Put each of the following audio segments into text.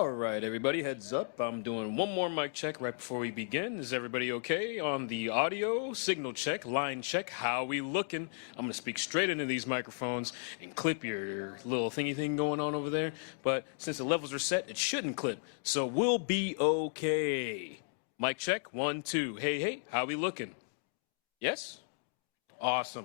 All right, everybody, heads up. I'm doing one more mic check right before we begin. Is everybody okay on the audio? Signal check, line check. How we looking? I'm going to speak straight into these microphones and clip your little thingy thing going on over there. But since the levels are set, it shouldn't clip. So we'll be okay. Mic check, 1, 2. Hey, hey, how we looking? Yes? Awesome.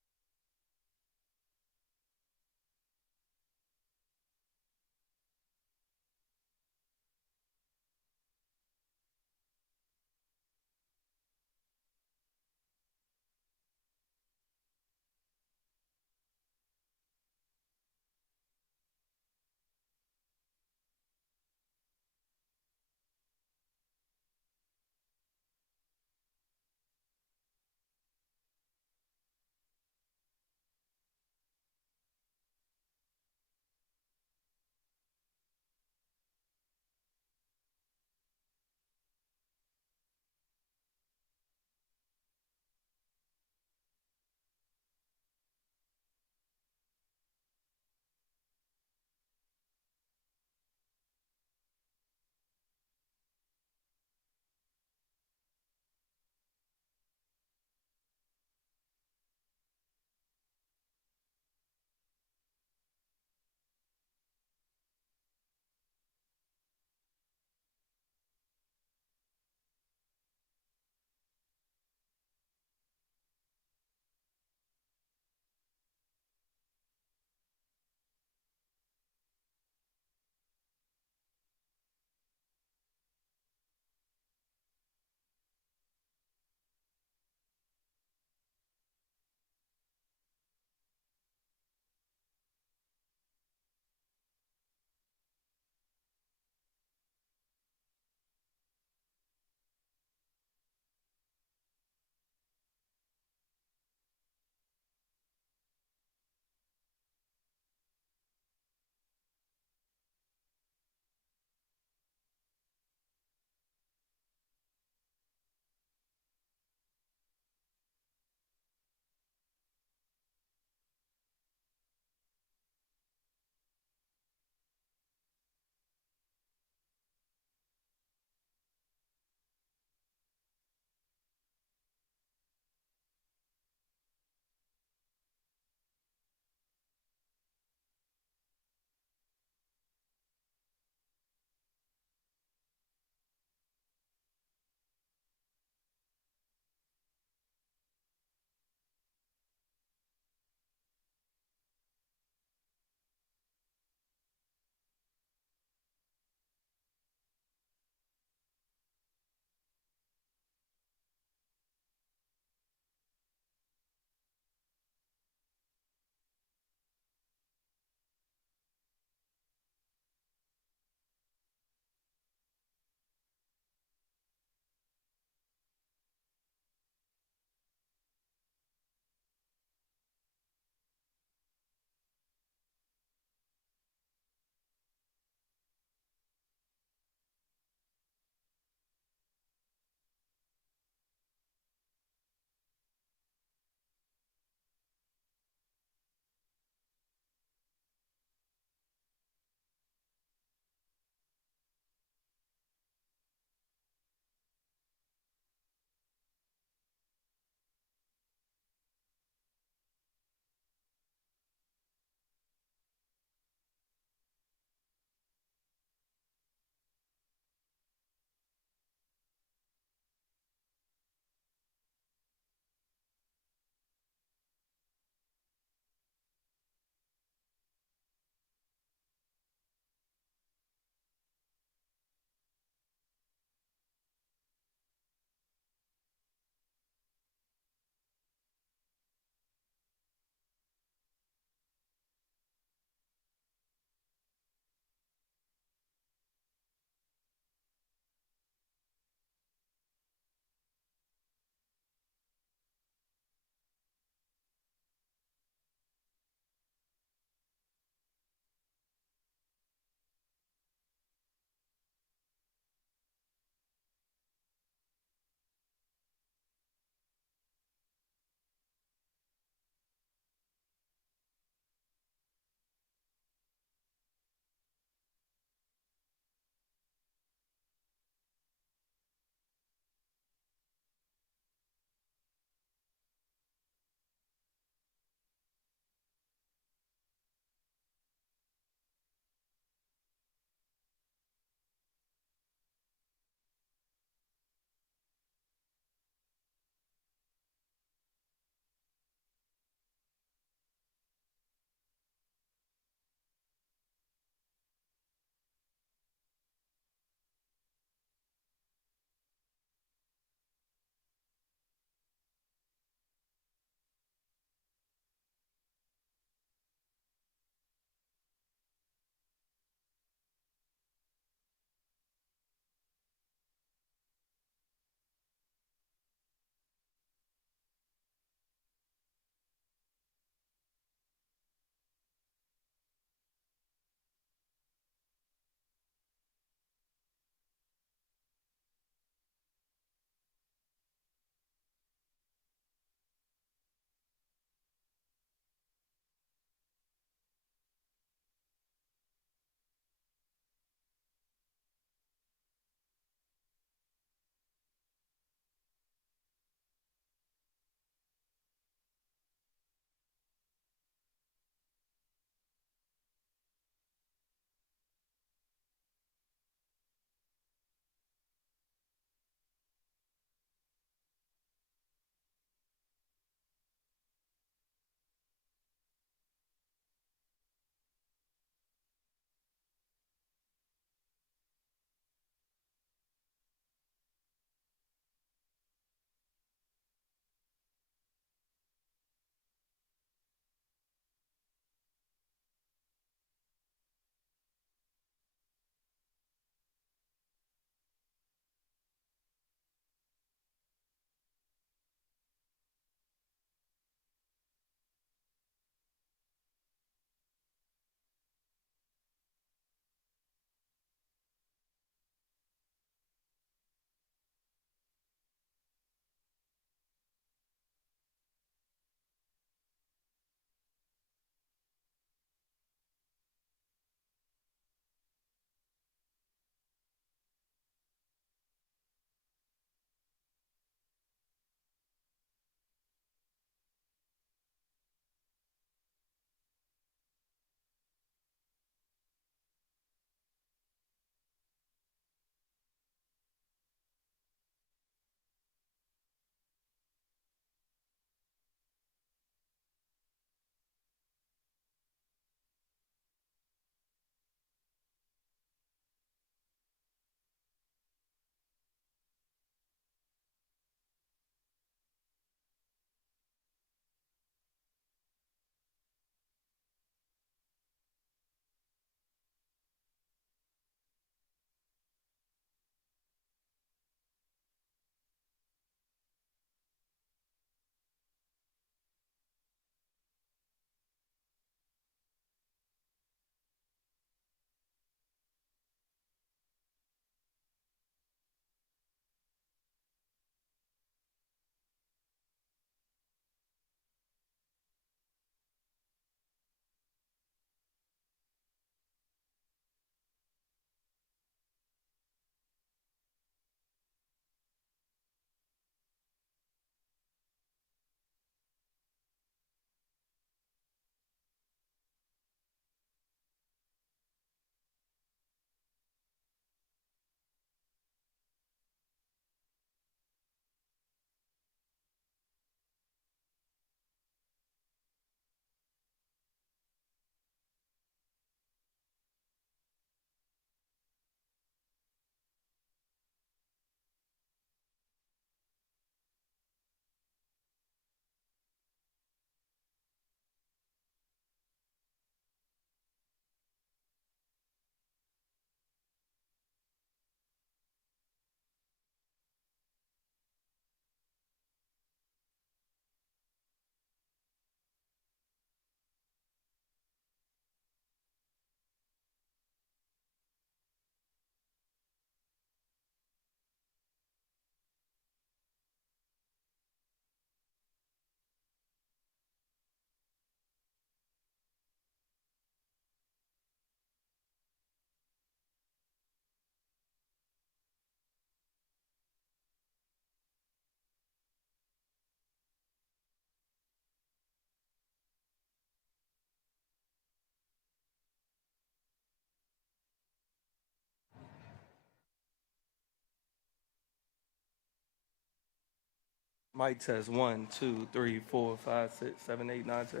Mic test 1, 2, 3, 4, 5, 6, 7, 8, 9, 10.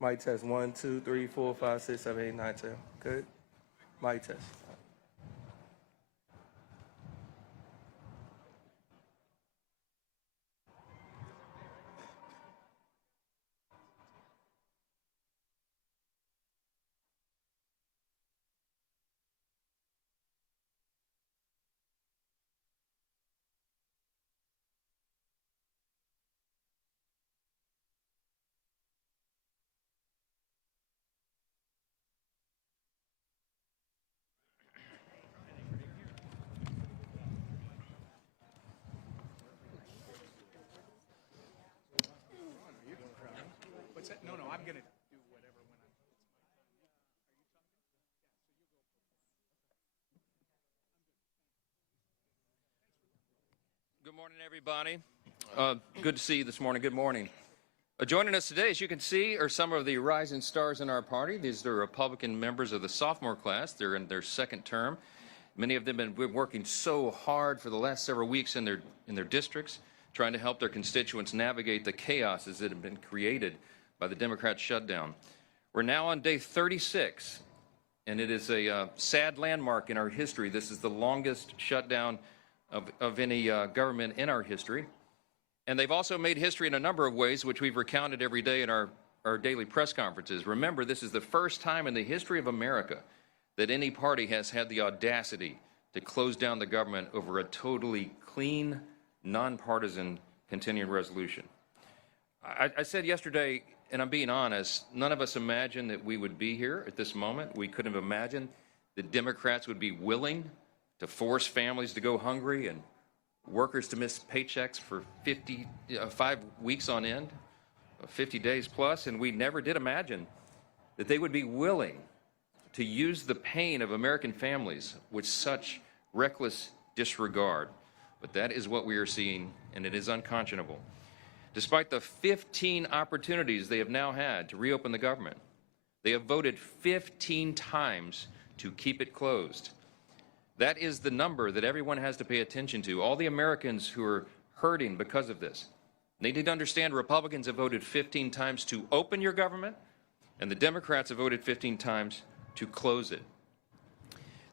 Mic test 1, 2, 3, 4, 5, 6, 7, 8, 9, 10. Good. Mic test. What's that? No, I'm going to do whatever when I'm. Good morning, everybody. Good to see you this morning. Good morning. Joining us today, as you can see, are some of the rising stars in our party. These are Republican members of the sophomore class. They're in their second term. Many of them have been working so hard for the last several weeks in their districts, trying to help their constituents navigate the chaoses that have been created by the Democrat shutdown. We're now on day 36, and it is a sad landmark in our history. This is the longest shutdown of any government in our history. And they've also made history in a number of ways, which we've recounted every day in our daily press conferences. Remember, this is the first time in the history of America that any party has had the audacity to close down the government over a totally clean, nonpartisan continuing resolution. I said yesterday, and I'm being honest, none of us imagined that we would be here at this moment. We couldn't have imagined that Democrats would be willing to force families to go hungry and workers to miss paychecks for 5 weeks on end, 50 days plus, and we never did imagine that they would be willing to use the pain of American families with such reckless disregard. But that is what we are seeing, and it is unconscionable. Despite the 15 opportunities they have now had to reopen the government, they have voted 15 times to keep it closed. That is the number that everyone has to pay attention to. All the Americans who are hurting because of this. They need to understand Republicans have voted 15 times to open your government, and the Democrats have voted 15 times to close it.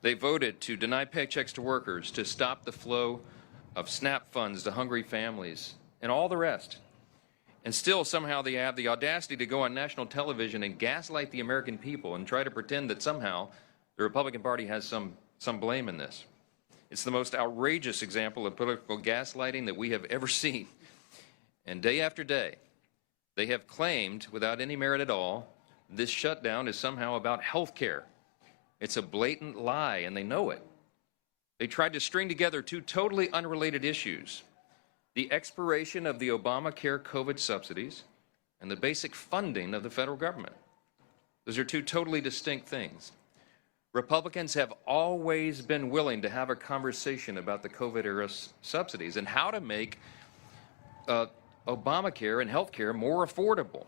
They voted to deny paychecks to workers, to stop the flow of SNAP funds to hungry families, and all the rest. And still, somehow, they have the audacity to go on national television and gaslight the American people and try to pretend that somehow the Republican Party has some blame in this. It's the most outrageous example of political gaslighting that we have ever seen. And day after day, they have claimed, without any merit at all, this shutdown is somehow about health care. It's a blatant lie, and they know it. They tried to string together two totally unrelated issues: the expiration of the Obamacare COVID subsidies and the basic funding of the federal government. Those are two totally distinct things. Republicans have always been willing to have a conversation about the COVID-era subsidies and how to make Obamacare and health care more affordable.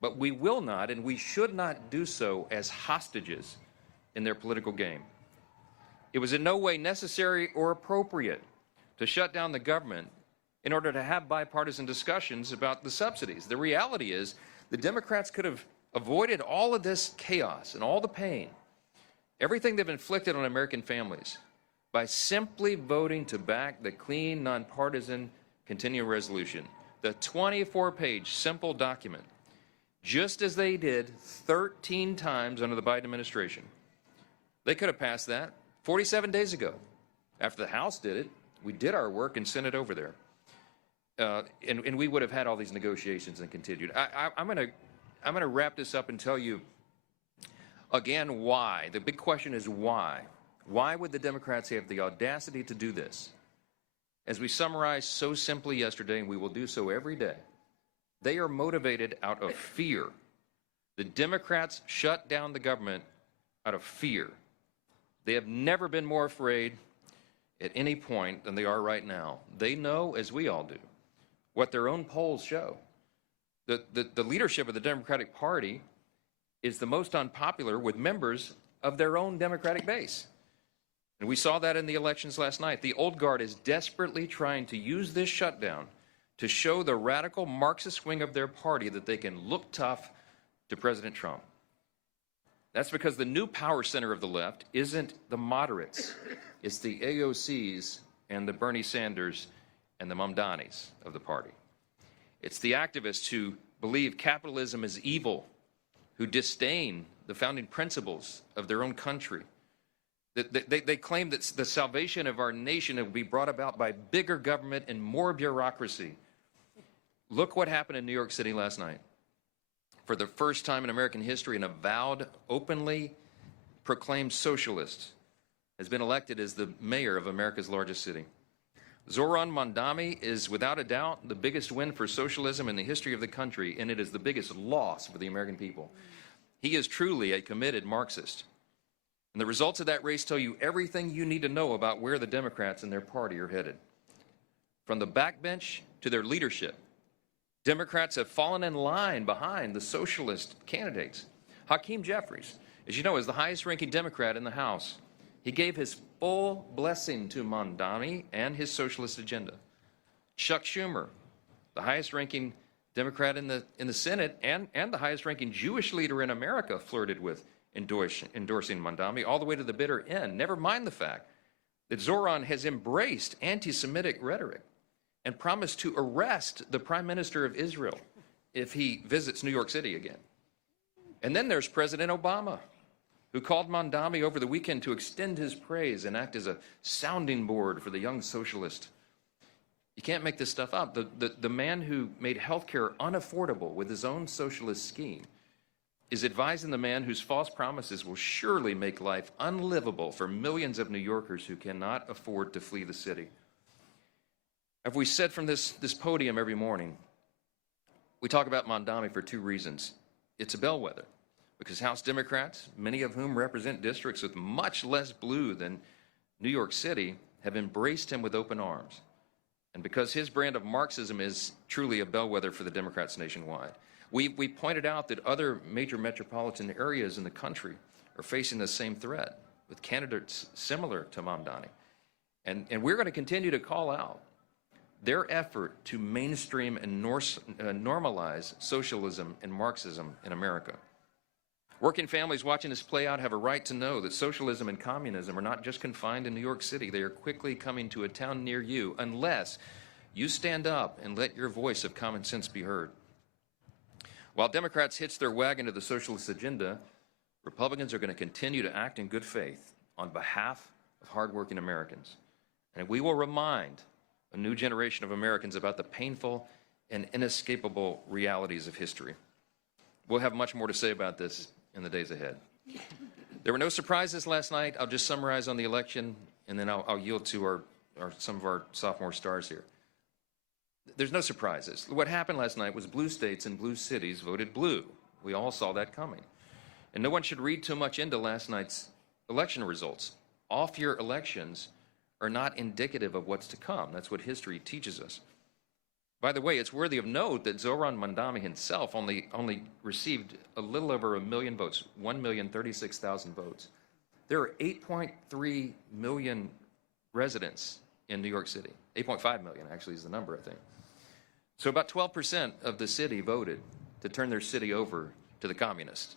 But we will not, and we should not do so as hostages in their political game. It was in no way necessary or appropriate to shut down the government in order to have bipartisan discussions about the subsidies. The reality is the Democrats could have avoided all of this chaos and all the pain, everything they've inflicted on American families, by simply voting to back the clean, nonpartisan continuing resolution, the 24-page simple document, just as they did 13 times under the Biden administration. They could have passed that 47 days ago. After the House did it, we did our work and sent it over there. And we would have had all these negotiations and continued. I'm going to wrap this up and tell you again why. The big question is why. Why would the Democrats have the audacity to do this? As we summarized so simply yesterday, and we will do so every day, they are motivated out of fear. The Democrats shut down the government out of fear. They have never been more afraid at any point than they are right now. They know, as we all do, what their own polls show. The leadership of the Democratic Party is the most unpopular with members of their own Democratic base. And we saw that in the elections last night. The old guard is desperately trying to use this shutdown to show the radical Marxist wing of their party that they can look tough to President Trump. That's because the new power center of the left isn't the moderates. It's the AOCs and the Bernie Sanders and the Mamdanis of the party. It's the activists who believe capitalism is evil, who disdain the founding principles of their own country. They claim that the salvation of our nation will be brought about by bigger government and more bureaucracy. Look what happened in New York City last night. For the first time in American history, an avowed, openly proclaimed socialist has been elected as the mayor of America's largest city. Zoran Mandami is without a doubt the biggest win for socialism in the history of the country, and it is the biggest loss for the American people. He is truly a committed Marxist. And the results of that race tell you everything you need to know about where the Democrats and their party are headed. From the backbench to their leadership, Democrats have fallen in line behind the socialist candidates. Hakeem Jeffries, as you know, is the highest-ranking Democrat in the House. He gave his full blessing to Mamdani and his socialist agenda. Chuck Schumer, the highest-ranking Democrat in the Senate and the highest-ranking Jewish leader in America, flirted with endorsing Mamdani all the way to the bitter end. Never mind the fact that Zoran has embraced anti-Semitic rhetoric and promised to arrest the Prime Minister of Israel if he visits New York City again. And then there's President Obama, who called Mamdani over the weekend to extend his praise and act as a sounding board for the young socialist. You can't make this stuff up. The man who made health care unaffordable with his own socialist scheme is advising the man whose false promises will surely make life unlivable for millions of New Yorkers who cannot afford to flee the city. As we said from this podium every morning, we talk about Mamdani for two reasons. It's a bellwether, because House Democrats, many of whom represent districts with much less blue than New York City, have embraced him with open arms. And because his brand of Marxism is truly a bellwether for the Democrats nationwide. We pointed out that other major metropolitan areas in the country are facing the same threat with candidates similar to Mamdani. And we're going to continue to call out their effort to mainstream and normalize socialism and Marxism in America. Working families watching this play out have a right to know that socialism and communism are not just confined in New York City. They are quickly coming to a town near you unless you stand up and let your voice of common sense be heard. While Democrats hitch their wagon to the socialist agenda, Republicans are going to continue to act in good faith on behalf of hardworking Americans. And we will remind a new generation of Americans about the painful and inescapable realities of history. We'll have much more to say about this in the days ahead. There were no surprises last night. I'll just summarize on the election, and then I'll yield to some of our sophomore stars here. There's no surprises. What happened last night was blue states and blue cities voted blue. We all saw that coming. And no one should read too much into last night's election results. Off-year elections are not indicative of what's to come. That's what history teaches us. By the way, it's worthy of note that Zoran Mamdani himself only received a little over 1 million votes, 1,036,000 votes. There are 8.3 million residents in New York City. 8.5 million actually is the number, I think. So about 12% of the city voted to turn their city over to the communists.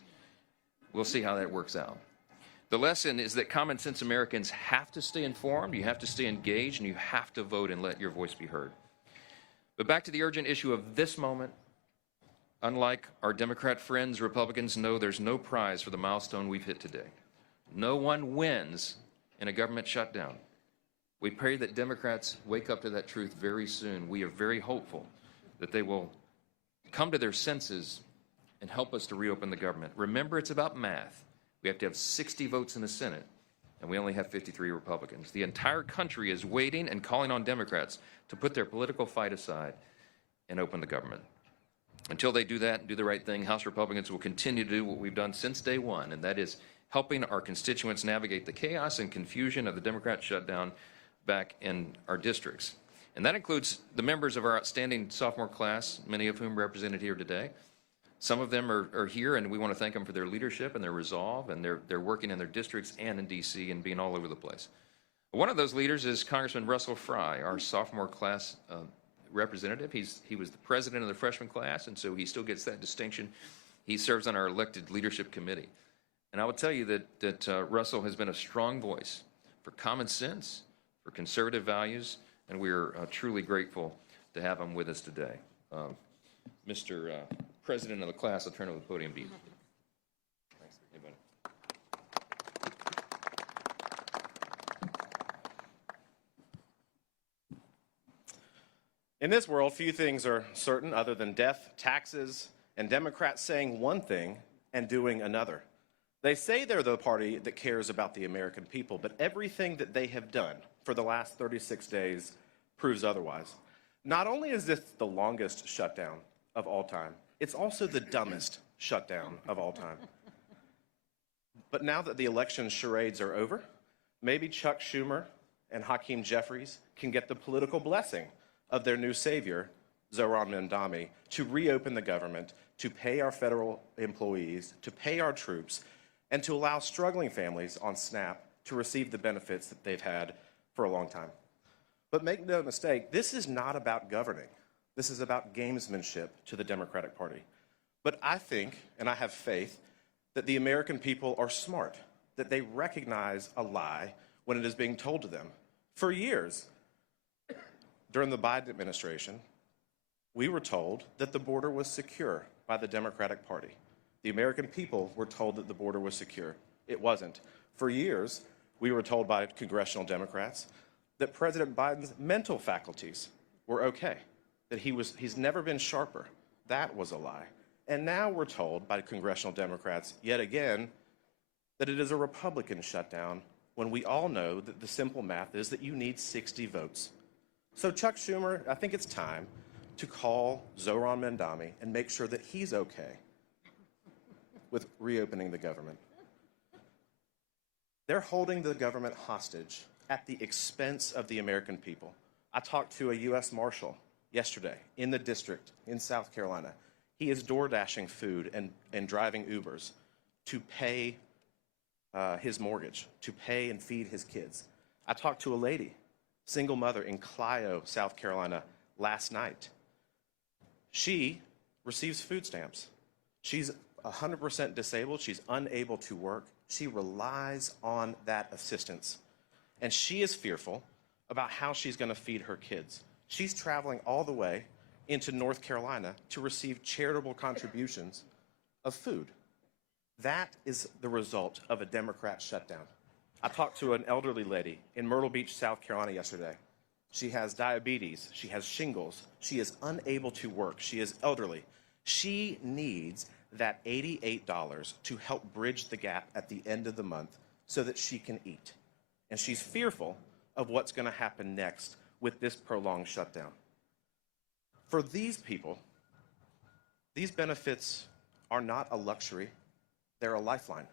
We'll see how that works out. The lesson is that common sense Americans have to stay informed, you have to stay engaged, and you have to vote and let your voice be heard. But back to the urgent issue of this moment. Unlike our Democrat friends, Republicans know there's no prize for the milestone we've hit today. No one wins in a government shutdown. We pray that Democrats wake up to that truth very soon. We are very hopeful that they will come to their senses and help us to reopen the government. Remember, it's about math. We have to have 60 votes in the Senate, and we only have 53 Republicans. The entire country is waiting and calling on Democrats to put their political fight aside and open the government. Until they do that and do the right thing, House Republicans will continue to do what we've done since day one, and that is helping our constituents navigate the chaos and confusion of the Democrat shutdown back in our districts. And that includes the members of our outstanding sophomore class, many of whom represented here today. Some of them are here, and we want to thank them for their leadership and their resolve, and they're working in their districts and in D.C. and being all over the place. One of those leaders is Congressman Russell Fry, our sophomore class representative. He was the president of the freshman class, and so he still gets that distinction. He serves on our elected leadership committee. And I will tell you that Russell has been a strong voice for common sense, for conservative values, and we are truly grateful to have him with us today. Mr. President of the class, I'll turn over the podium to you. Thanks. Hey, buddy. In this world, few things are certain other than death, taxes, and Democrats saying one thing and doing another. They say they're the party that cares about the American people, but everything that they have done for the last 36 days proves otherwise. Not only is this the longest shutdown of all time, it's also the dumbest shutdown of all time. But now that the election charades are over, maybe Chuck Schumer and Hakeem Jeffries can get the political blessing of their new savior, Zohran Mamdani, to reopen the government, to pay our federal employees, to pay our troops, and to allow struggling families on SNAP to receive the benefits that they've had for a long time. But make no mistake, this is not about governing. This is about gamesmanship to the Democratic Party. But I think, and I have faith, that the American people are smart, that they recognize a lie when it is being told to them. For years, during the Biden administration, we were told that the border was secure by the Democratic Party. The American people were told that the border was secure. It wasn't. For years, we were told by congressional Democrats that President Biden's mental faculties were okay, that he's never been sharper. That was a lie. And now we're told by congressional Democrats, yet again, that it is a Republican shutdown when we all know that the simple math is that you need 60 votes. So Chuck Schumer, I think it's time to call Zohran Mamdani and make sure that he's okay with reopening the government. They're holding the government hostage at the expense of the American people. I talked to a U.S. Marshal yesterday in the district in South Carolina. He is door dashing food and driving Ubers to pay his mortgage, to pay and feed his kids. I talked to a lady, single mother in Clio, South Carolina, last night. She receives food stamps. She's 100% disabled. She's unable to work. She relies on that assistance. And she is fearful about how she's going to feed her kids. She's traveling all the way into North Carolina to receive charitable contributions of food. That is the result of a Democrat shutdown. I talked to an elderly lady in Myrtle Beach, South Carolina yesterday. She has diabetes. She has shingles. She is unable to work. She is elderly. She needs that $88 to help bridge the gap at the end of the month so that she can eat. And she's fearful of what's going to happen next with this prolonged shutdown. For these people, these benefits are not a luxury, they're a lifeline.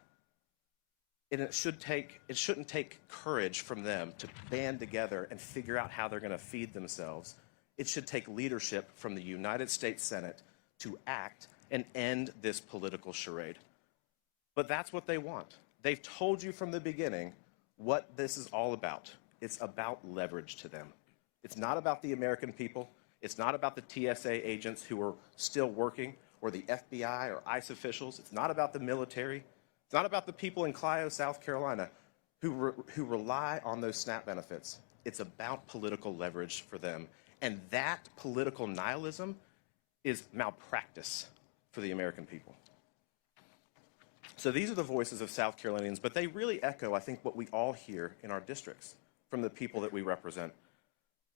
And it shouldn't take courage from them to band together and figure out how they're going to feed themselves. It should take leadership from the United States Senate to act and end this political charade. But that's what they want. They've told you from the beginning what this is all about. It's about leverage to them. It's not about the American people. It's not about the TSA agents who are still working, or the FBI or ICE officials. It's not about the military. It's not about the people in Clio, South Carolina, who rely on those SNAP benefits. It's about political leverage for them. And that political nihilism is malpractice for the American people. So these are the voices of South Carolinians, but they really echo, I think, what we all hear in our districts from the people that we represent.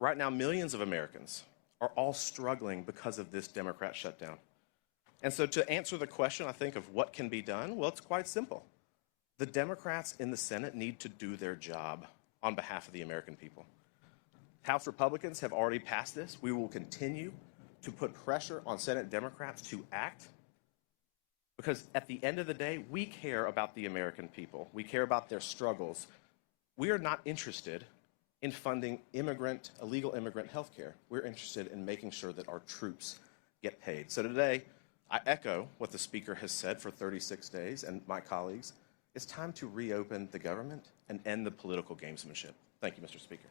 Right now, millions of Americans are all struggling because of this Democrat shutdown. And so to answer the question, I think, of what can be done, well, it's quite simple. The Democrats in the Senate need to do their job on behalf of the American people. House Republicans have already passed this. We will continue to put pressure on Senate Democrats to act, because at the end of the day, we care about the American people. We care about their struggles. We are not interested in funding illegal immigrant health care. We're interested in making sure that our troops get paid. So today, I echo what the Speaker has said for 36 days, and my colleagues. It's time to reopen the government and end the political gamesmanship. Thank you, Mr. Speaker.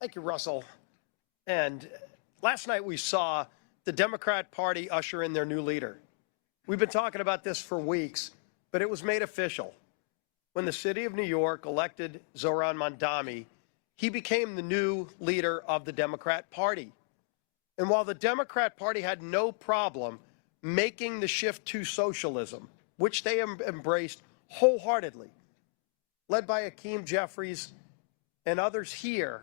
Thank you, Russell. And last night we saw the Democrat Party usher in their new leader. We've been talking about this for weeks, but it was made official. When the city of New York elected Zohran Mamdani, he became the new leader of the Democrat Party. And while the Democrat Party had no problem making the shift to socialism, which they embraced wholeheartedly, led by Hakeem Jeffries and others here,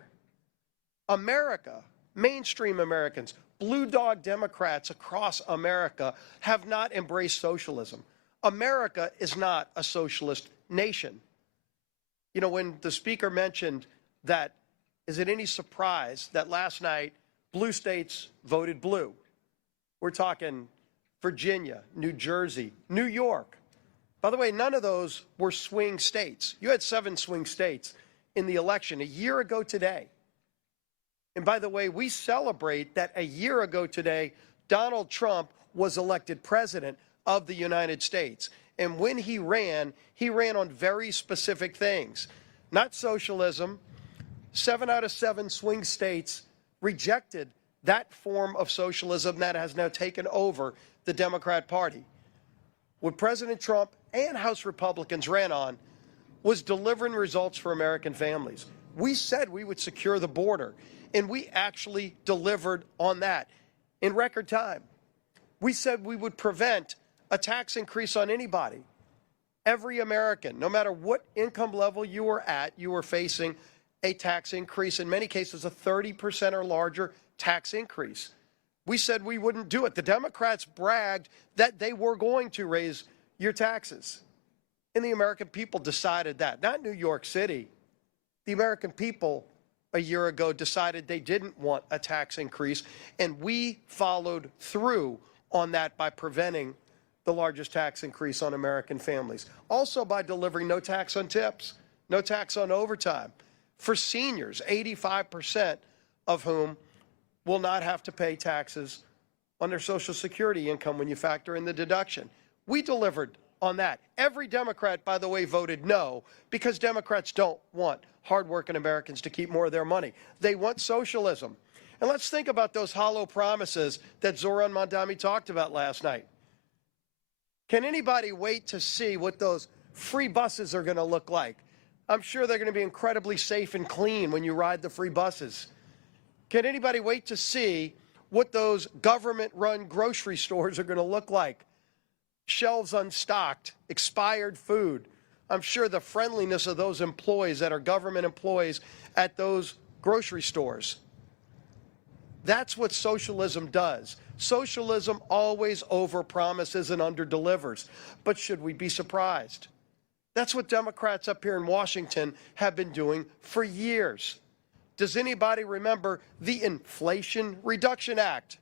America, mainstream Americans, blue dog Democrats across America have not embraced socialism. America is not a socialist nation. You know, when the speaker mentioned that, is it any surprise that last night blue states voted blue? We're talking Virginia, New Jersey, New York. By the way, none of those were swing states. You had 7 swing states in the election a year ago today. And by the way, we celebrate that a year ago today, Donald Trump was elected president of the United States. And when he ran on very specific things, not socialism. 7 out of 7 swing states rejected that form of socialism that has now taken over the Democrat Party. What President Trump and House Republicans ran on was delivering results for American families. We said we would secure the border, and we actually delivered on that in record time. We said we would prevent a tax increase on anybody. Every American, no matter what income level you were at, you were facing a tax increase, in many cases a 30% or larger tax increase. We said we wouldn't do it. The Democrats bragged that they were going to raise your taxes. And the American people decided that, not New York City. The American people a year ago decided they didn't want a tax increase, and we followed through on that by preventing the largest tax increase on American families. Also by delivering no tax on tips, no tax on overtime. For seniors, 85% of whom will not have to pay taxes on their Social Security income when you factor in the deduction. We delivered on that. Every Democrat, by the way, voted no, because Democrats don't want hardworking Americans to keep more of their money. They want socialism. And let's think about those hollow promises that Zohran Mamdani talked about last night. Can anybody wait to see what those free buses are going to look like? I'm sure they're going to be incredibly safe and clean when you ride the free buses. Can anybody wait to see what those government-run grocery stores are going to look like? Shelves unstocked, expired food. I'm sure the friendliness of those employees that are government employees at those grocery stores. That's what socialism does. Socialism always overpromises and underdelivers. But should we be surprised? That's what Democrats up here in Washington have been doing for years. Does anybody remember the Inflation Reduction Act?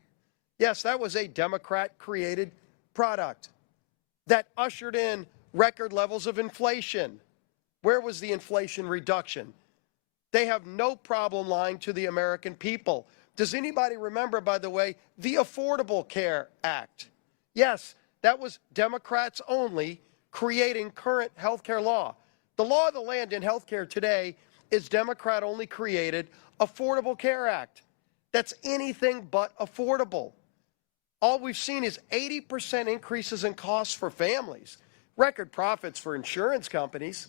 Yes, that was a Democrat-created product that ushered in record levels of inflation. Where was the inflation reduction? They have no problem lying to the American people. Does anybody remember, by the way, the Affordable Care Act? Yes, that was Democrats only creating current health care law. The law of the land in health care today is Democrat-only created Affordable Care Act. That's anything but affordable. All we've seen is 80% increases in costs for families, record profits for insurance companies,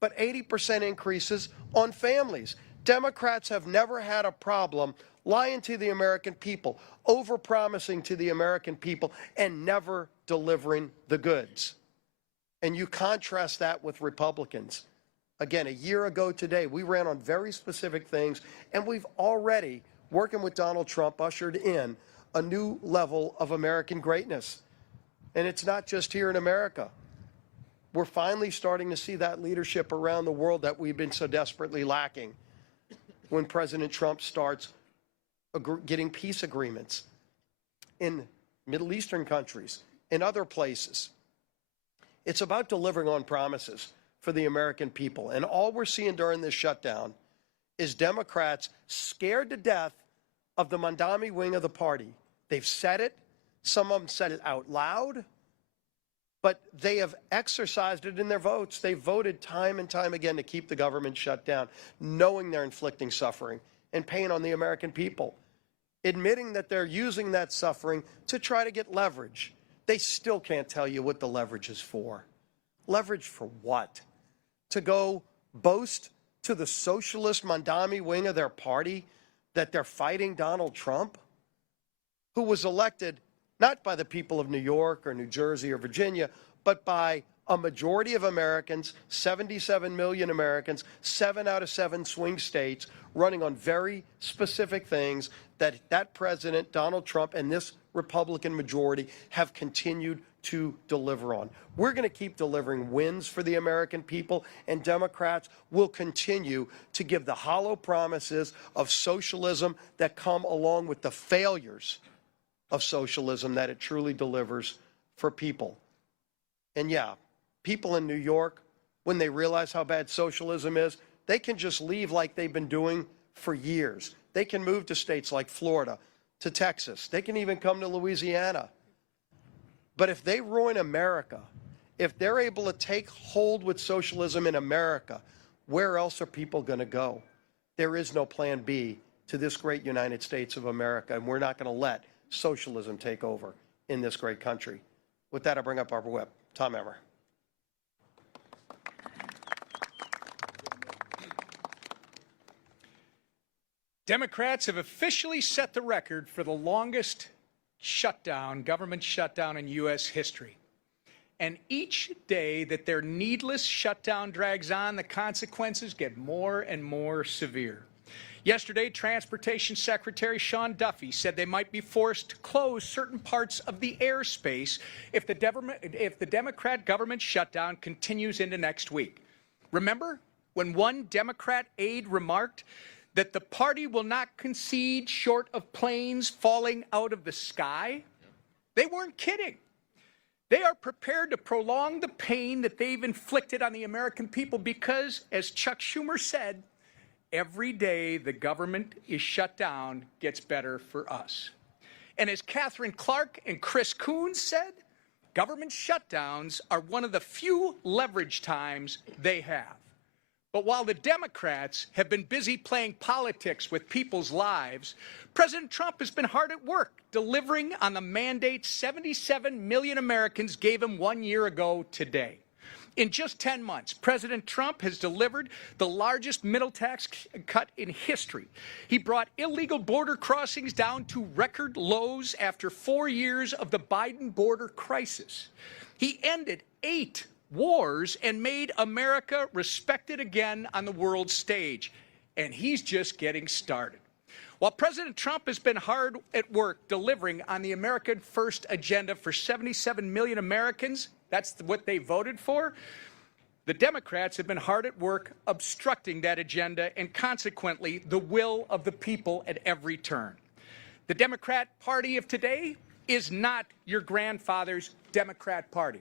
but 80% increases on families. Democrats have never had a problem lying to the American people, overpromising to the American people, and never delivering the goods. And you contrast that with Republicans. Again, a year ago today, we ran on very specific things, and we've already, working with Donald Trump, ushered in a new level of American greatness. And it's not just here in America. We're finally starting to see that leadership around the world that we've been so desperately lacking when President Trump starts getting peace agreements in Middle Eastern countries, in other places. It's about delivering on promises for the American people. And all we're seeing during this shutdown is Democrats scared to death of the Mamdani wing of the party. They've said it. Some of them said it out loud. But they have exercised it in their votes. They voted time and time again to keep the government shut down, knowing they're inflicting suffering and pain on the American people, admitting that they're using that suffering to try to get leverage. They still can't tell you what the leverage is for. Leverage for what? To go boast to the socialist Mandami wing of their party that they're fighting Donald Trump, who was elected not by the people of New York or New Jersey or Virginia, but by a majority of Americans, 77 million Americans, 7 out of 7 swing states, running on very specific things that President Donald Trump and this Republican majority have continued to deliver on. We're going to keep delivering wins for the American people, and Democrats will continue to give the hollow promises of socialism that come along with the failures of socialism that it truly delivers for people. And yeah, people in New York, when they realize how bad socialism is, they can just leave like they've been doing for years. They can move to states like Florida, to Texas. They can even come to Louisiana. But if they ruin America, if they're able to take hold with socialism in America, where else are people going to go? There is no plan B to this great United States of America, and we're not going to let socialism take over in this great country. With that, I bring up our whip, Tom Emmer. Democrats have officially set the record for the longest shutdown, government shutdown in U.S. history. And each day that their needless shutdown drags on, the consequences get more and more severe. Yesterday, Transportation Secretary Sean Duffy said they might be forced to close certain parts of the airspace if the Democrat government shutdown continues into next week. Remember when one Democrat aide remarked that the party will not concede short of planes falling out of the sky? They weren't kidding. They are prepared to prolong the pain that they've inflicted on the American people because, as Chuck Schumer said, every day the government is shut down gets better for us. And as Catherine Clark and Chris Coons said, government shutdowns are one of the few leverage times they have. But while the Democrats have been busy playing politics with people's lives, President Trump has been hard at work delivering on the mandate 77 million Americans gave him 1 year ago today. In just 10 months, President Trump has delivered the largest middle tax cut in history. He brought illegal border crossings down to record lows after 4 years of the Biden border crisis. He ended 8 wars and made America respected again on the world stage. And he's just getting started. While President Trump has been hard at work delivering on the American First agenda for 77 million Americans, that's what they voted for, the Democrats have been hard at work obstructing that agenda and consequently the will of the people at every turn. The Democrat Party of today is not your grandfather's Democrat Party.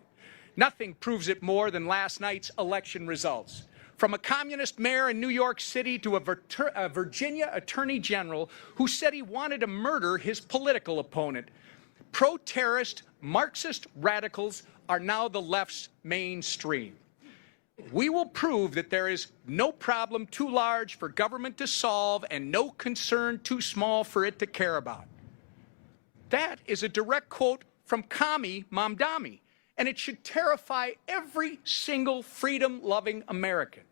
Nothing proves it more than last night's election results. From a communist mayor in New York City to a Virginia attorney general who said he wanted to murder his political opponent, pro-terrorist Marxist radicals are now the left's mainstream. We will prove that there is no problem too large for government to solve and no concern too small for it to care about. That is a direct quote from Kami Mamdani, and it should terrify every single freedom-loving American.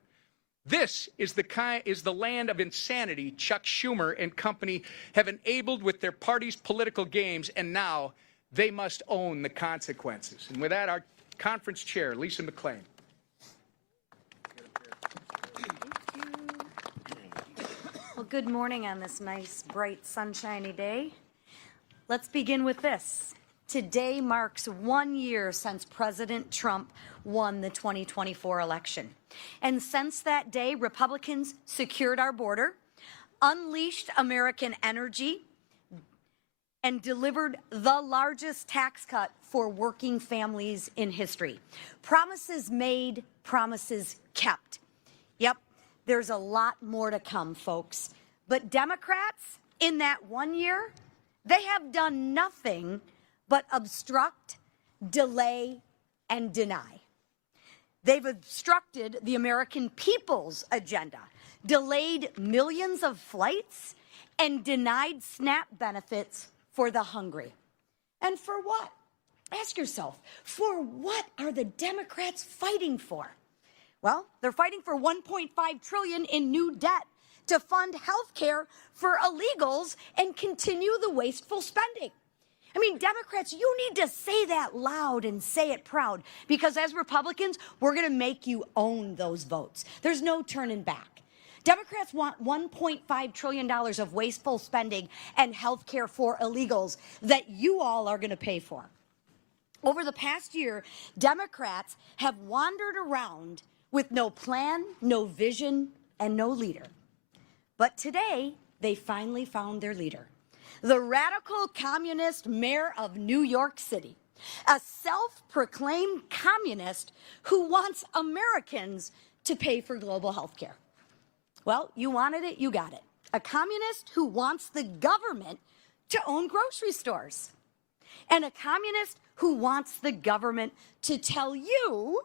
This is the land of insanity Chuck Schumer and company have enabled with their party's political games, and now they must own the consequences. And with that, our conference chair, Lisa McClain. Well, good morning on this nice, bright, sunshiny day. Let's begin with this. Today marks 1 year since President Trump won the 2024 election. And since that day, Republicans secured our border, unleashed American energy, and delivered the largest tax cut for working families in history. Promises made, promises kept. Yep, there's a lot more to come, folks. But Democrats, in that 1 year, they have done nothing but obstruct, delay, and deny. They've obstructed the American people's agenda, delayed millions of flights, and denied SNAP benefits for the hungry. And for what? Ask yourself, for what are the Democrats fighting for? Well, they're fighting for $1.5 trillion in new debt to fund health care for illegals and continue the wasteful spending. I mean, Democrats, you need to say that loud and say it proud, because as Republicans, we're going to make you own those votes. There's no turning back. Democrats want $1.5 trillion of wasteful spending and health care for illegals that you all are going to pay for. Over the past year, Democrats have wandered around with no plan, no vision, and no leader. But today, they finally found their leader. The radical communist mayor of New York City, a self-proclaimed communist who wants Americans to pay for global health care. Well, you wanted it, you got it. A communist who wants the government to own grocery stores. And a communist who wants the government to tell you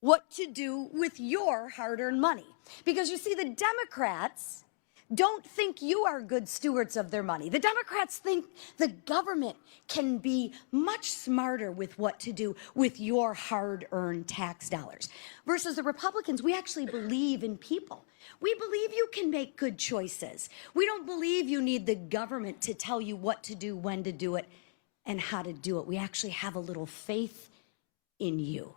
what to do with your hard-earned money. Because you see, the Democrats don't think you are good stewards of their money. The Democrats think the government can be much smarter with what to do with your hard-earned tax dollars. Versus the Republicans, we actually believe in people. We believe you can make good choices. We don't believe you need the government to tell you what to do, when to do it, and how to do it. We actually have a little faith in you.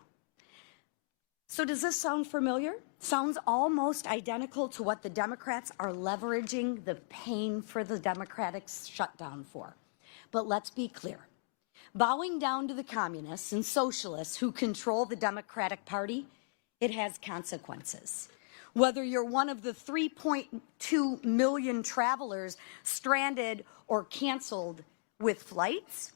So does this sound familiar? Sounds almost identical to what the Democrats are leveraging the pain for the Democratic shutdown for. But let's be clear. Bowing down to the communists and socialists who control the Democratic Party, it has consequences. Whether you're one of the 3.2 million travelers stranded or canceled with flights,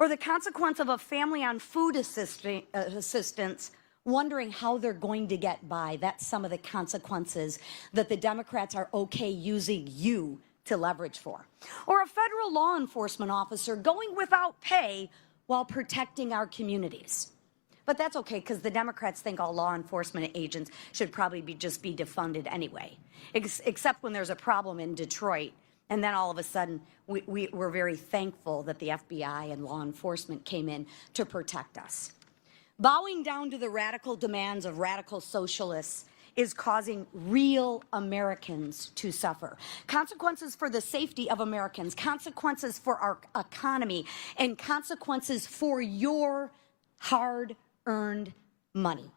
or the consequence of a family on food assistance wondering how they're going to get by. That's some of the consequences that the Democrats are okay using you to leverage for. Or a federal law enforcement officer going without pay while protecting our communities. But that's okay, because the Democrats think all law enforcement agents should probably just be defunded anyway, except when there's a problem in Detroit. And then all of a sudden, we're very thankful that the FBI and law enforcement came in to protect us. Bowing down to the radical demands of radical socialists is causing real Americans to suffer. Consequences for the safety of Americans, consequences for our economy, and consequences for your hard-earned money.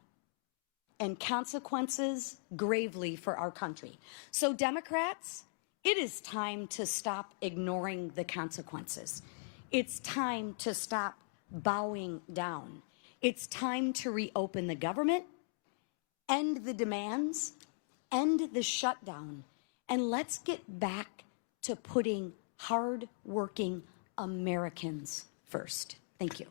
And consequences gravely for our country. So Democrats, it is time to stop ignoring the consequences. It's time to stop bowing down. It's time to reopen the government, end the demands, end the shutdown, and let's get back to putting hard-working Americans first. Thank you.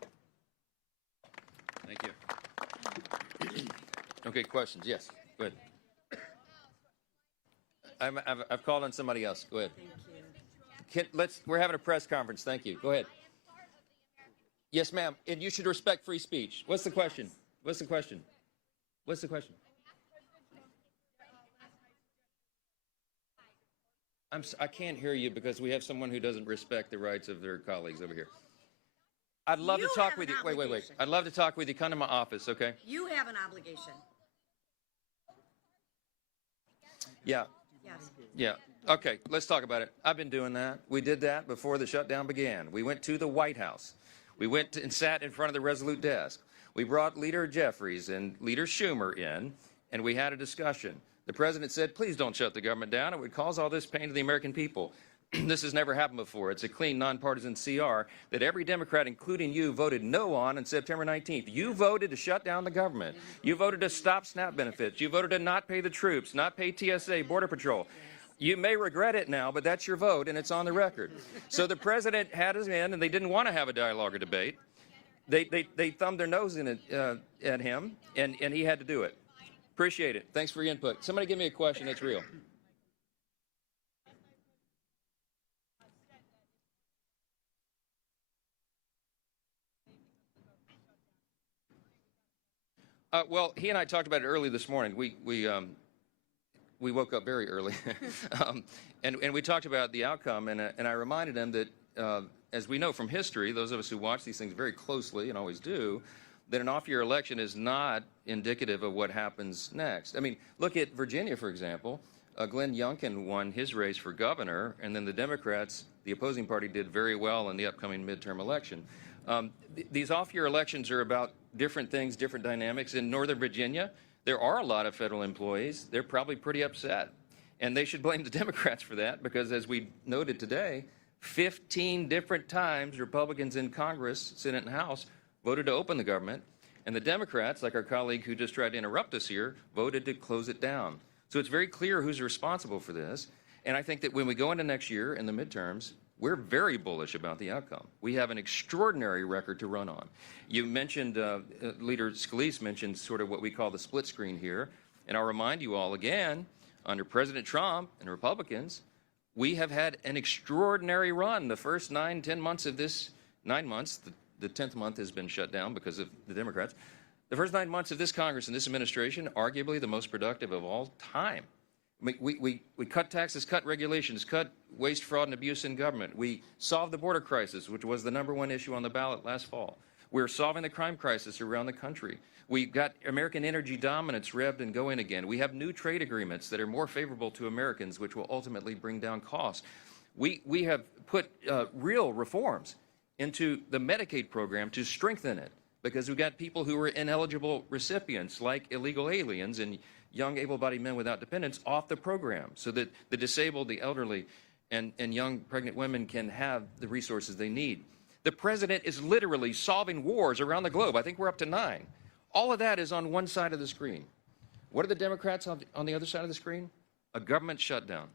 Thank you. Okay, questions? Yes, go ahead. I've called on somebody else. Go ahead. Thank you. We're having a press conference. Thank you. Go ahead. Yes, ma'am. And you should respect free speech. What's the question? What's the question? What's the question? I can't hear you because we have someone who doesn't respect the rights of their colleagues over here. I'd love to talk with you. Wait. I'd love to talk with you. Come to my office, okay? You have an obligation. Yeah. Yes. Yeah. Okay, let's talk about it. I've been doing that. We did that before the shutdown began. We went to the White House. We went and sat in front of the Resolute desk. We brought Leader Jeffries and Leader Schumer in, and we had a discussion. The president said, please don't shut the government down. It would cause all this pain to the American people. This has never happened before. It's a clean, nonpartisan CR that every Democrat, including you, voted no on September 19th. You voted to shut down the government. You voted to stop SNAP benefits. You voted to not pay the troops, not pay TSA, Border Patrol. You may regret it now, but that's your vote, and it's on the record. So the president had us in, and they didn't want to have a dialogue or debate. They thumbed their nose in it, at him, and he had to do it. Appreciate it. Thanks for your input. Somebody give me a question that's real. Well, he and I talked about it early this morning. We woke up very early, and we talked about the outcome. And I reminded him that, as we know from history, those of us who watch these things very closely and always do, that an off-year election is not indicative of what happens next. I mean, look at Virginia, for example. Glenn Youngkin won his race for governor, and then the Democrats, the opposing party, did very well in the upcoming midterm election. These off-year elections are about different things, different dynamics. In Northern Virginia, there are a lot of federal employees. They're probably pretty upset, and they should blame the Democrats for that because, as we noted today, 15 different times Republicans in Congress, Senate, and House voted to open the government, and the Democrats, like our colleague who just tried to interrupt us here, voted to close it down. So it's very clear who's responsible for this, and I think that when we go into next year in the midterms, we're very bullish about the outcome. We have an extraordinary record to run on. You mentioned, Leader Scalise mentioned sort of what we call the split screen here, and I'll remind you all again, under President Trump and Republicans, we have had an extraordinary run. The first 9 months of this, 9 months, the 10th month has been shut down because of the Democrats. The first 9 months of this Congress and this administration, arguably the most productive of all time. We cut taxes, cut regulations, cut waste, fraud, and abuse in government. We solved the border crisis, which was the #1 issue on the ballot last fall. We're solving the crime crisis around the country. We got American energy dominance revved and going again. We have new trade agreements that are more favorable to Americans, which will ultimately bring down costs. We have put real reforms into the Medicaid program to strengthen it, because we've got people who are ineligible recipients, like illegal aliens and young able-bodied men without dependents, off the program so that the disabled, the elderly, and young pregnant women can have the resources they need. The president is literally solving wars around the globe. I think we're up to 9. All of that is on one side of the screen. What are the Democrats on the other side of the screen? A government shutdown.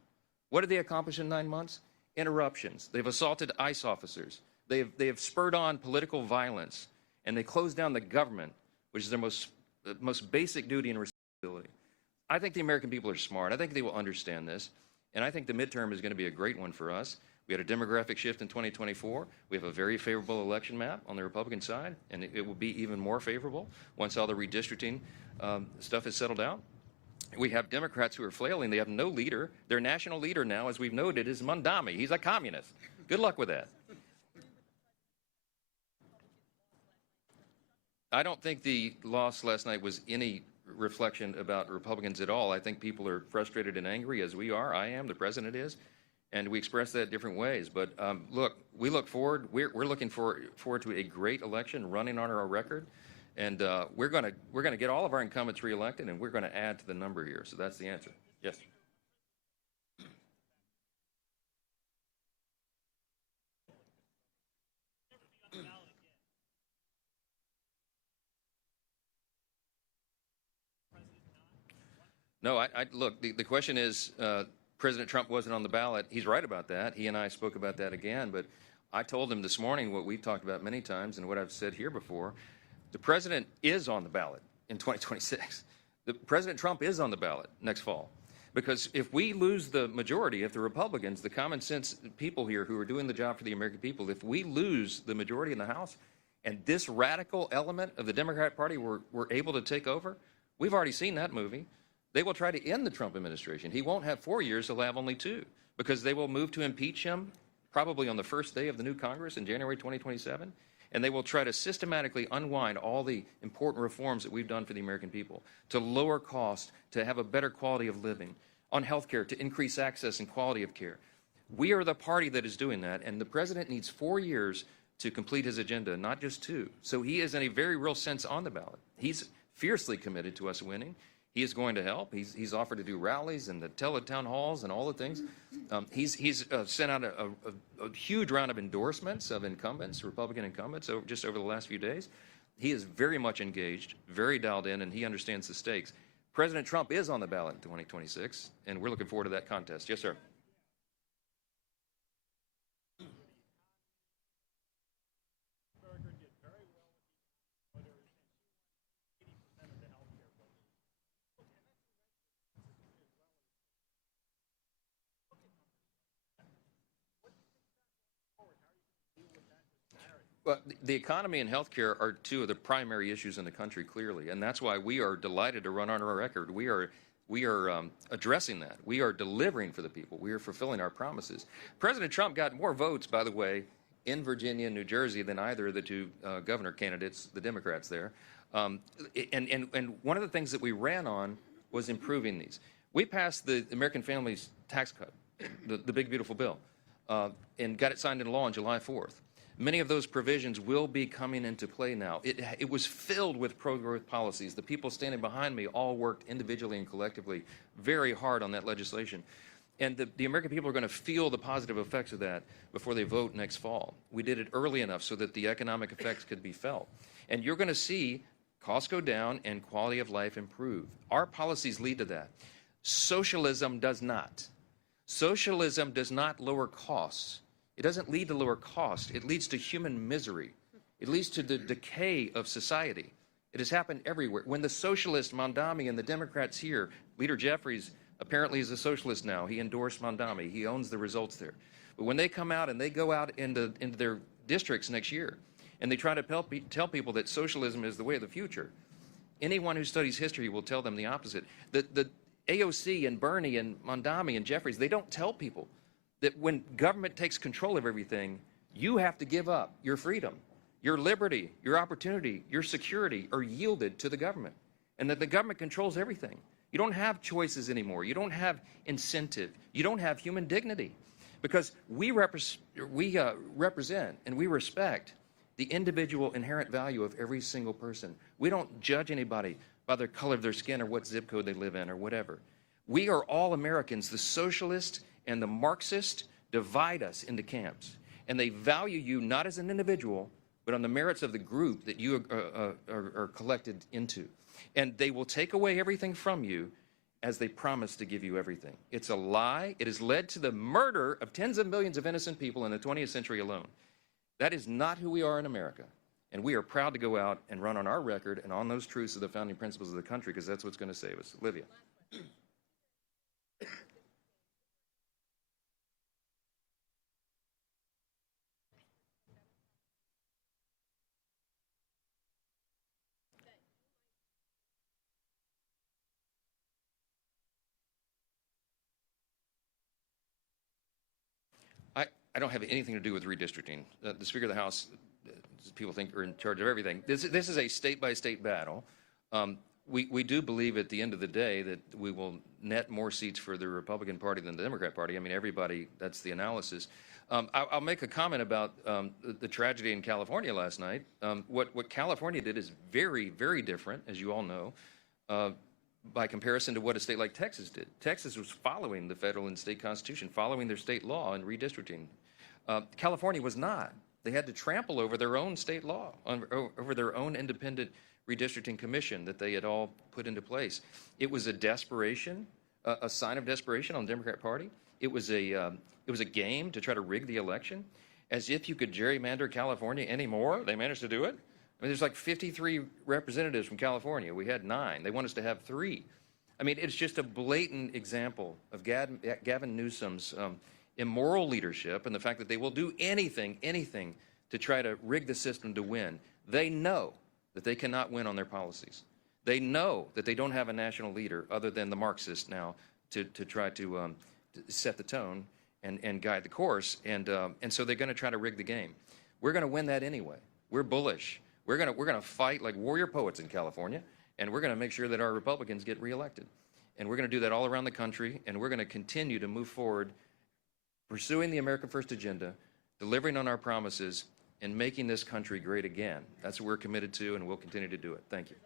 What did they accomplish in 9 months? Interruptions. They've assaulted ICE officers. They have spurred on political violence, and they closed down the government, which is their most basic duty and responsibility. I think the American people are smart. I think they will understand this, and I think the midterm is going to be a great one for us. We had a demographic shift in 2024. We have a very favorable election map on the Republican side, and it will be even more favorable once all the redistricting stuff is settled out. We have Democrats who are flailing. They have no leader. Their national leader now, as we've noted, is Mondami. He's a communist. Good luck with that. I don't think the loss last night was any reflection about Republicans at all. I think people are frustrated and angry, as we are. I am. The president is. And we express that different ways. But look, we look forward. We're looking forward to a great election running on our record. And we're going to get all of our incumbents reelected, and we're going to add to the number here. So that's the answer. Yes. No, look, the question is, President Trump wasn't on the ballot. He's right about that. He and I spoke about that again. But I told him this morning what we've talked about many times and what I've said here before. The president is on the ballot in 2026. President Trump is on the ballot next fall. Because if we lose the majority, if the Republicans, the common sense people here who are doing the job for the American people, if we lose the majority in the House and this radical element of the Democrat Party were able to take over, we've already seen that movie. They will try to end the Trump administration. He won't have 4 years, he'll have only 2, because they will move to impeach him probably on the first day of the new Congress in January 2027, and they will try to systematically unwind all the important reforms that we've done for the American people, to lower costs, to have a better quality of living, on health care, to increase access and quality of care. We are the party that is doing that, and the president needs 4 years to complete his agenda, not just 2. So he is in a very real sense on the ballot. He's fiercely committed to us winning. He is going to help. He's offered to do rallies and the town halls and all the things. He's sent out a huge round of endorsements of incumbents, Republican incumbents, just over the last few days. He is very much engaged, very dialed in, and he understands the stakes. President Trump is on the ballot in 2026, and we're looking forward to that contest. Yes, sir. Well, the economy and healthcare are two of the primary issues in the country, clearly, and that's why we are delighted to run on our record. We are addressing that. We are delivering for the people. We are fulfilling our promises. President Trump got more votes, by the way, in Virginia and New Jersey than either of the two governor candidates, the Democrats there. And one of the things that we ran on was improving these. We passed the American Families Tax Cut, the big, beautiful bill, and got it signed into law on July 4th. Many of those provisions will be coming into play now. It was filled with pro-growth policies. The people standing behind me all worked individually and collectively very hard on that legislation. And the American people are going to feel the positive effects of that before they vote next fall. We did it early enough so that the economic effects could be felt. And you're going to see costs go down and quality of life improve. Our policies lead to that. Socialism does not. Socialism does not lower costs. It doesn't lead to lower cost. It leads to human misery. It leads to the decay of society. It has happened everywhere. When the socialists, Mondami, and the Democrats here, Leader Jeffries apparently is a socialist now. He endorsed Mondami. He owns the results there. But when they come out and they go out into their districts next year and they try to tell people that socialism is the way of the future, anyone who studies history will tell them the opposite. The AOC and Bernie and Mondami and Jeffries, they don't tell people that when government takes control of everything, you have to give up your freedom, your liberty, your opportunity, your security are yielded to the government, and that the government controls everything. You don't have choices anymore. You don't have incentive. You don't have human dignity, because we represent and we respect the individual inherent value of every single person. We don't judge anybody by the color of their skin or what zip code they live in or whatever. We are all Americans. The socialist and the Marxist divide us into camps, and they value you not as an individual, but on the merits of the group that you are collected into. And they will take away everything from you as they promise to give you everything. It's a lie. It has led to the murder of tens of millions of innocent people in the 20th century alone. That is not who we are in America. And we are proud to go out and run on our record and on those truths of the founding principles of the country, because that's what's going to save us. Olivia. I don't have anything to do with redistricting. The Speaker of the House, people think, are in charge of everything. This is a state-by-state battle. We do believe at the end of the day that we will net more seats for the Republican Party than the Democrat Party. I mean, everybody, that's the analysis. I'll make a comment about the tragedy in California last night. What California did is very, very different, as you all know, by comparison to what a state like Texas did. Texas was following the federal and state constitution, following their state law and redistricting. California was not. They had to trample over their own state law, over their own independent redistricting commission that they had all put into place. It was a desperation, a sign of desperation on the Democrat Party. It was a game to try to rig the election, as if you could gerrymander California anymore. They managed to do it. I mean, there's like 53 representatives from California. We had 9. They want us to have 3. I mean, it's just a blatant example of Gavin Newsom's immoral leadership and the fact that they will do anything to try to rig the system to win. They know that they cannot win on their policies. They know that they don't have a national leader other than the Marxists now to try to set the tone and guide the course. And so they're going to try to rig the game. We're going to win that anyway. We're bullish. We're going to fight like warrior poets in California, and we're going to make sure that our Republicans get reelected. And we're going to do that all around the country, and we're going to continue to move forward, pursuing the America First agenda, delivering on our promises, and making this country great again. That's what we're committed to, and we'll continue to do it. Thank you.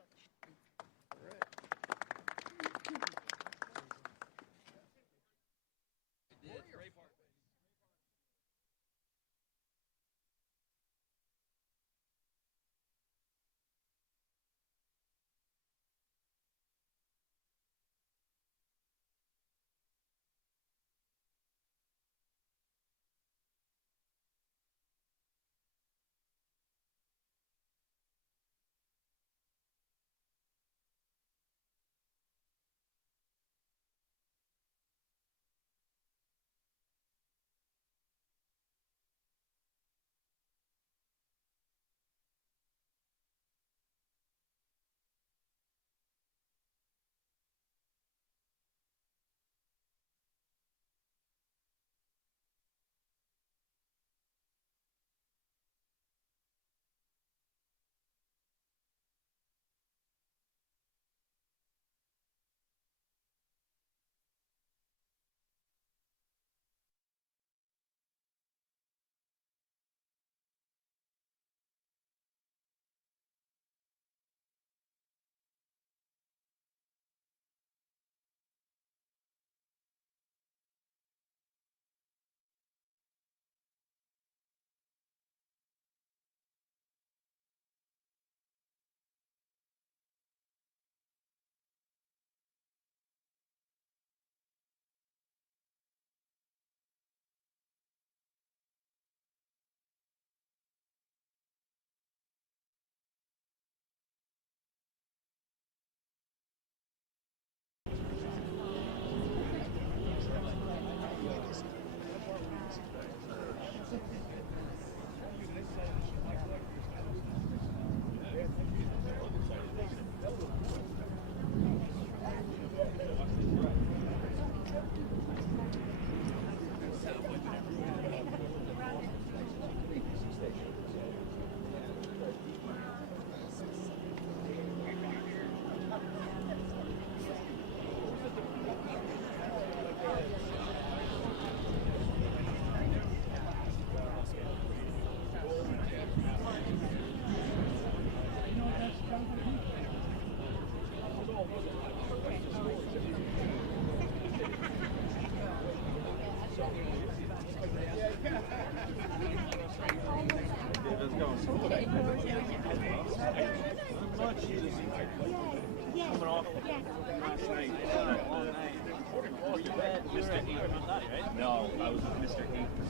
No, I was with Mr.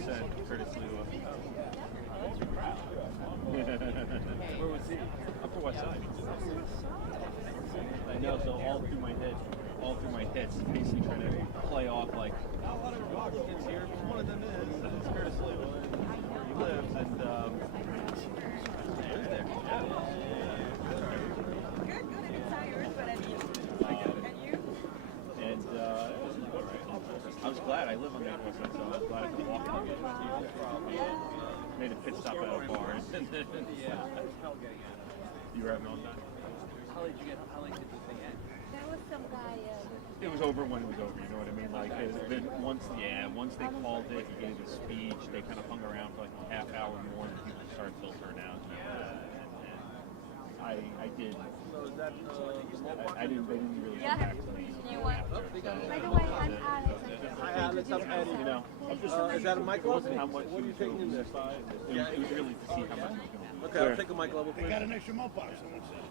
8%, Curtis Lua. Where was he? Upper West Side. I know, so all through my head, basically trying to play off like, a lot of Republicans here, one of them is Curtis Lua, where he lives, and I was glad I live on the Upper West Side, so I was glad I could walk on it. Made a pit stop at a bar. You were having all time? How late did the thing end? That was some guy. It was over when it was over, you know what I mean? Like, once they called it, he gave a speech, they kind of hung around for like a half hour more, and people started filtering out. And I did. I didn't really come back to me. You want? By the way, I'm Alex. Hi, Alex. I'm Eddie. You know, Is that a mic level? how much What are you taking in this? It was really to see how much was going on. Okay, I'll take a mic level, please. Got an extra mouth box, someone said.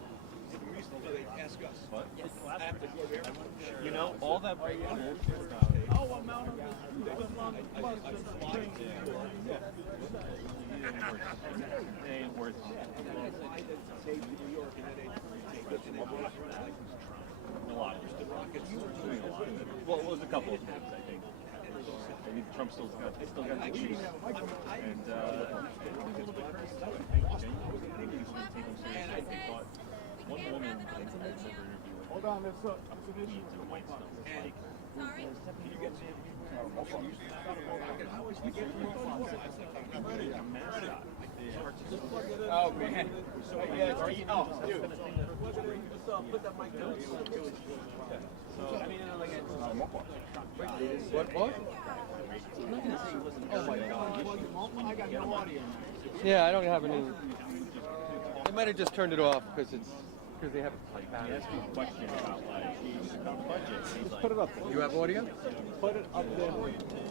They ask us. What? You know, all that break and Oh, I'm out on It ain't worth it. A lot of it. Well, it was a couple of things, I think. I think Trump still got the cheese. And maybe he's going to take him seriously. They thought one woman in the interview. Hold on, there's a Weeds and white stuff. Like, can you get Oh, man. Dude. Put that mic down. What? Oh, my God. I got no audio. Yeah, I don't have any. They might have just turned it off because they have it like He asked me a question about like budget. He's like, put it up there. You have audio? Put it up there.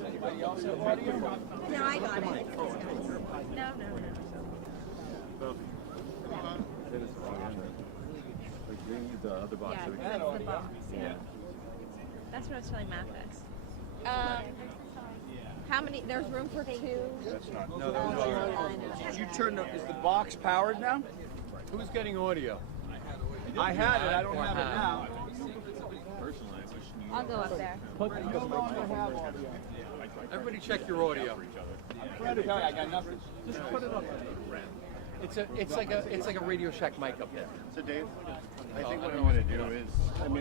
Anybody else have audio? No, I got it. No. the other box. Yeah, that's the box. Yeah. That's what I was telling Mathis. How many? There's room for two. No, that was already. Did you turn is the box powered now? Who's getting audio? I had it. I don't have it now. I'll go up there. Everybody check your audio. I got nothing. Just put it up there. It's like a Radio Shack mic up there. So Dave, I think what I'm going to do is, We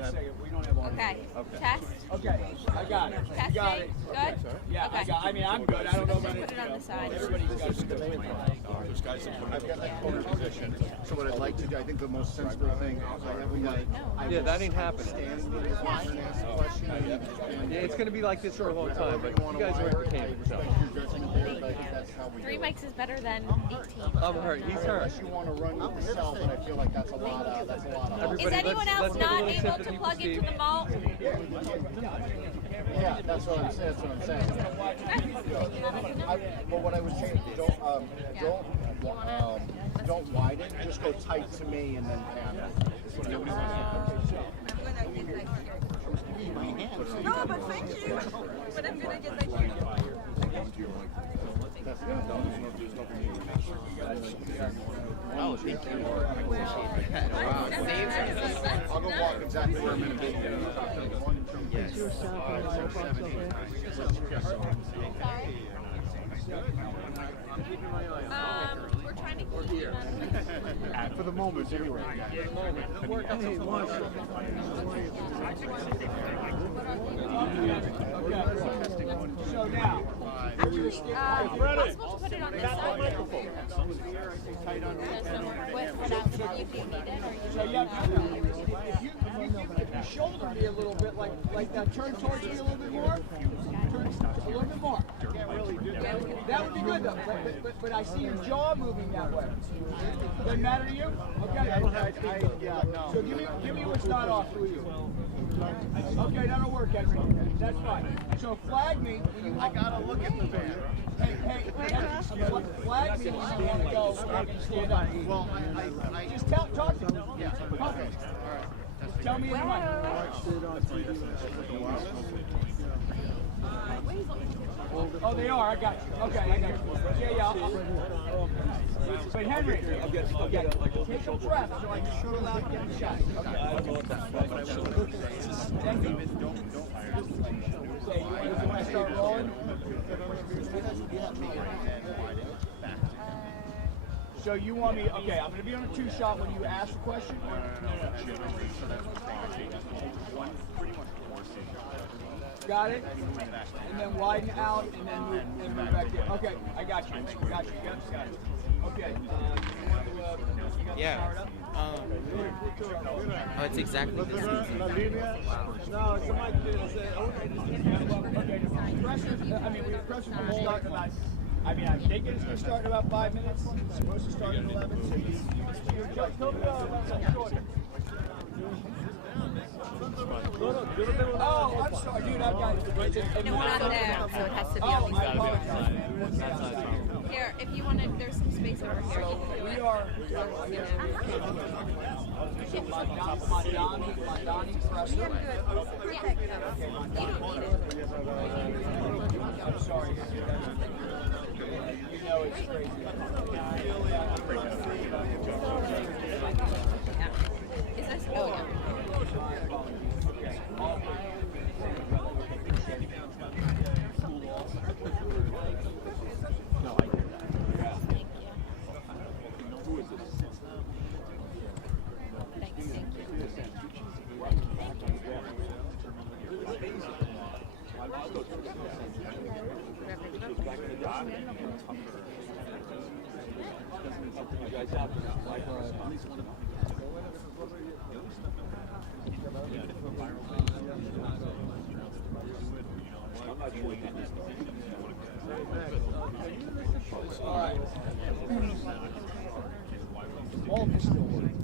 don't have audio. Okay. Test. Okay, I got it. Testing. Got it. Good. Yeah, Okay. I'm good. I don't know about Put it on the side. Everybody's got it. I've got that corner position. So what I'd like to do, I think the most sensible thing, every night, Yeah, that ain't happening. stand in the line and ask a question. Yeah, it's going to be like this for a long time, but you guys are entertaining. So. Three mics is better than 18. I'm hurt. He's hurt. Unless you want to run yourself, but I feel like that's a lot of. Is anyone else not able to plug into the vault? Yeah, that's what I'm saying. But what I was saying, don't widen. Just go tight to me and then pan it. No, but thank you. But I'm gonna get back here. Oh, thank you. Wow. I'll go walk exactly where I'm going to be. Yes. We're trying to keep you For the moment, anyway. So now, Actually, possible to put it on this side. There's some width for that. You do need it, or you if you shoulder me a little bit, like that, turn towards me a little bit more. Turn a little bit more. That would be good though. But I see your jaw moving that way. Doesn't matter to you? Okay. So give me what's not off for you. Okay, that'll work, Henry. That's fine. So flag me when you want. I gotta look at the van. Hey, flag me when you want to go. We're going to stand up. Well, I just talk to me. Yeah. Okay. All right. Just tell me in the mic. Oh, they are. I got you. Okay, I got you. Yeah. But Henry, take a breath so I can show out and get the shot. Okay. Thank you. Say, you want to start rolling? So you want me? Okay, I'm going to be on a 2-shot when you ask the question. Got it? And then widen out and then move back in. Okay, I got you. Got you. Okay. Yeah. Oh, it's exactly the same. No, somebody did say, okay, pressure, we have pressure from starting about, I think it's going to start in about 5 minutes. It's supposed to start at 11, so you your judgment. Oh, I'm sorry, dude, I've got it. No, we're not there, so it has to be on these sides. Here, if you want to, there's some space over here. So we are Madani Presser. I'm sorry. You know it's crazy. Is this? Oh, yeah. All right. All this still works.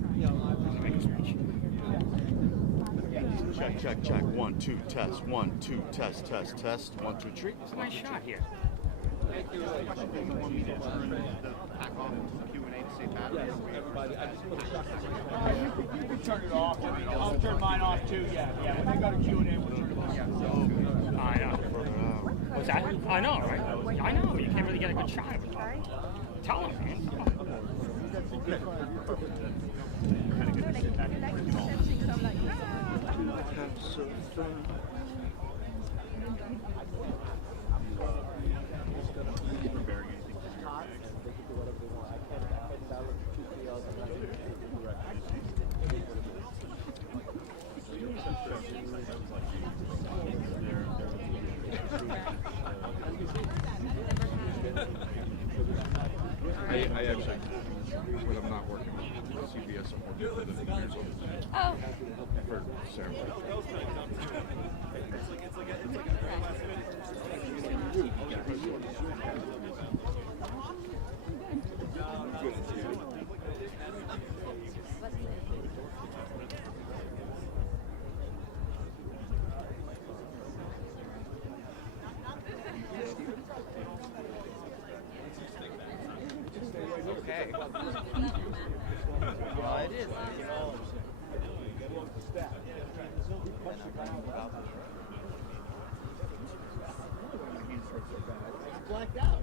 Check. 1, 2, test. 1, 2, test. 1, 2, 3. What's my shot here? You want me to turn the pack off Q&A to say battery? You can turn it off. I'll turn mine off too. Yeah. When they go to Q&A, we'll turn it off. I know. What's that? I know, right? I know. You can't really get a good shot of it. Tell him, man. I actually, when I'm not working on CBS, I'm working for the News Room. Oh. For Sarah. Okay. Well, it is. Blacked out.